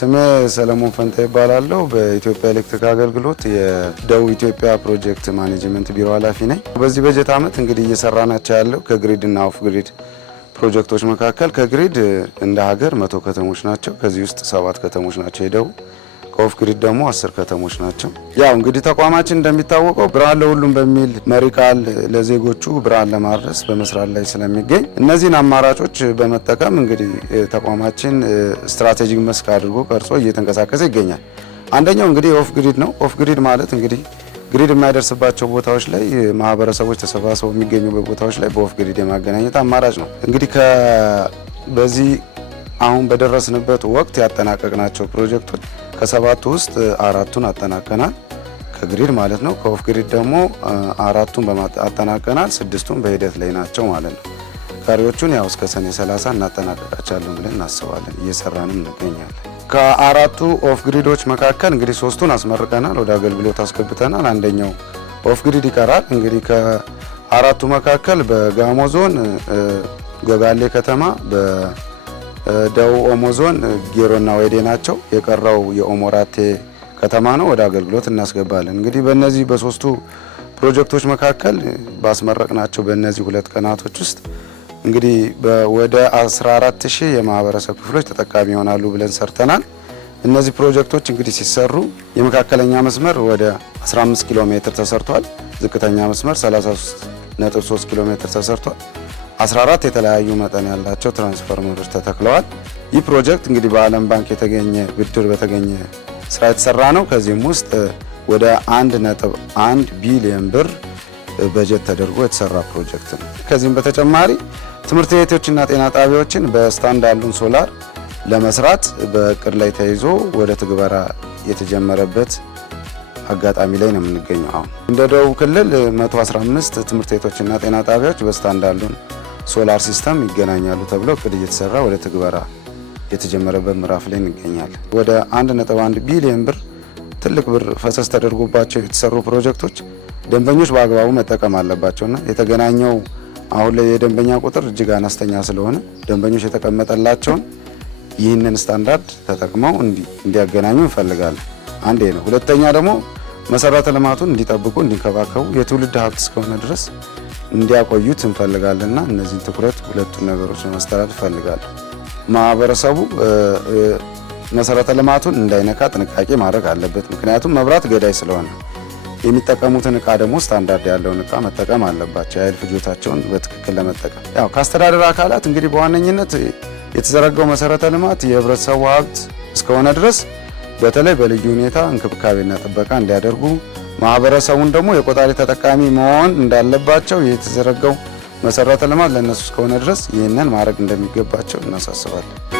ስሜ ሰለሞን ፈንታ ይባላል። በኢትዮጵያ ኤሌክትሪክ አገልግሎት የደቡብ ኢትዮጵያ ፕሮጀክት ማኔጅመንት ቢሮ ኃላፊ ነኝ። በዚህ በጀት ዓመት እንግዲህ እየሰራናቸው ያለው ከግሪድ እና ኦፍ ግሪድ ፕሮጀክቶች መካከል ከግሪድ እንደ ሀገር 100 ከተሞች ናቸው። ከዚህ ውስጥ 7 ከተሞች ናቸው የደቡብ፣ ከኦፍ ግሪድ ደግሞ 10 ከተሞች ናቸው። ያው እንግዲህ ተቋማችን እንደሚታወቀው ብርሃን ለሁሉም በሚል መሪ ቃል ለዜጎቹ ብርሃን ለማድረስ በመስራት ላይ ስለሚገኝ እነዚህን አማራጮች በመጠቀም እንግዲህ ተቋማችን ስትራቴጂክ መስክ አድርጎ ቀርጾ እየተንቀሳቀሰ ይገኛል። አንደኛው እንግዲህ ኦፍ ግሪድ ነው። ኦፍ ግሪድ ማለት እንግዲህ ግሪድ የማይደርስባቸው ቦታዎች ላይ ማህበረሰቦች ተሰባስበው የሚገኙበት ቦታዎች ላይ በኦፍ ግሪድ የማገናኘት አማራጭ ነው። እንግዲህ በዚህ አሁን በደረስንበት ወቅት ያጠናቀቅናቸው ፕሮጀክቶች ከ7ቱ ውስጥ 4ቱን አጠናቀናል፣ ከግሪድ ማለት ነው። ከኦፍ ግሪድ ደግሞ 4ቱን አጠናቀናል፣ 6ቱን በሂደት ላይ ናቸው ማለት ነው። ቀሪዎቹን ያው እስከ ሰኔ 30 እናጠናቀቃቸዋለን ብለን እናስባለን፣ እየሰራንም እንገኛለን። ከ4ቱ ኦፍ ግሪዶች መካከል እንግዲህ 3ቱን አስመርቀናል፣ ወደ አገልግሎት አስገብተናል። አንደኛው ኦፍ ግሪድ ይቀራል። እንግዲህ ከ4ቱ መካከል በጋሞ ዞን ጎጋሌ ከተማ፣ በደቡብ ኦሞ ዞን ጌሮና ወይዴ ናቸው። የቀረው የኦሞራቴ ከተማ ነው። ወደ አገልግሎት እናስገባለን። እንግዲህ በእነዚህ በ3ቱ ፕሮጀክቶች መካከል ባስመረቅናቸው በእነዚህ 2 ቀናቶች ውስጥ እንግዲህ ወደ 14000 የማህበረሰብ ክፍሎች ተጠቃሚ ይሆናሉ ብለን ሰርተናል። እነዚህ ፕሮጀክቶች እንግዲህ ሲሰሩ የመካከለኛ መስመር ወደ 15 ኪሎ ሜትር ተሰርቷል። ዝቅተኛ መስመር 33.3 ኪሎ ሜትር ተሰርቷል። 14 የተለያዩ መጠን ያላቸው ትራንስፎርመሮች ተተክለዋል። ይህ ፕሮጀክት እንግዲህ በዓለም ባንክ የተገኘ ብድር በተገኘ ስራ የተሰራ ነው። ከዚህም ውስጥ ወደ 1.1 ቢሊዮን ብር በጀት ተደርጎ የተሰራ ፕሮጀክት ነው። ከዚህም በተጨማሪ ትምህርት ቤቶችና ጤና ጣቢያዎችን በስታንድ ያሉን ሶላር ለመስራት በእቅድ ላይ ተይዞ ወደ ትግበራ የተጀመረበት አጋጣሚ ላይ ነው የምንገኘው። አሁን እንደ ደቡብ ክልል 115 ትምህርት ቤቶችና ጤና ጣቢያዎች በስታንድ ያሉን ሶላር ሲስተም ይገናኛሉ ተብሎ እቅድ እየተሰራ ወደ ትግበራ የተጀመረበት ምዕራፍ ላይ እንገኛለን። ወደ 1.1 ቢሊዮን ብር ትልቅ ብር ፈሰስ ተደርጎባቸው የተሰሩ ፕሮጀክቶች ደንበኞች በአግባቡ መጠቀም አለባቸውና የተገናኘው አሁን ላይ የደንበኛ ቁጥር እጅግ አነስተኛ ስለሆነ ደንበኞች የተቀመጠላቸውን ይህንን ስታንዳርድ ተጠቅመው እንዲያገናኙ እንፈልጋለን። አንዴ ነው። ሁለተኛ ደግሞ መሰረተ ልማቱን እንዲጠብቁ እንዲንከባከቡ የትውልድ ሀብት እስከሆነ ድረስ እንዲያቆዩት እንፈልጋለንና እነዚህን ትኩረት ሁለቱን ነገሮች ለማስተላለፍ እንፈልጋለን። ማህበረሰቡ መሰረተ ልማቱን እንዳይነካ ጥንቃቄ ማድረግ አለበት። ምክንያቱም መብራት ገዳይ ስለሆነ የሚጠቀሙትን እቃ ደግሞ ስታንዳርድ ያለውን እቃ መጠቀም አለባቸው፣ የኃይል ፍጆታቸውን በትክክል ለመጠቀም። ያው ከአስተዳደር አካላት እንግዲህ በዋነኝነት የተዘረጋው መሰረተ ልማት የህብረተሰቡ ሀብት እስከሆነ ድረስ በተለይ በልዩ ሁኔታ እንክብካቤና ጥበቃ እንዲያደርጉ፣ ማህበረሰቡን ደግሞ የቆጣሪ ተጠቃሚ መሆን እንዳለባቸው የተዘረጋው መሰረተ ልማት ለነሱ እስከሆነ ድረስ ይህንን ማድረግ እንደሚገባቸው እናሳስባለን።